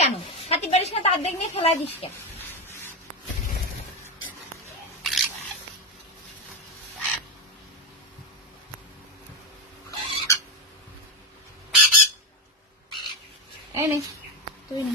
কেন? হাতি পারিস না, তার দেখ নিয়ে ফেলাই দিস কেন? এই নে তুই নে।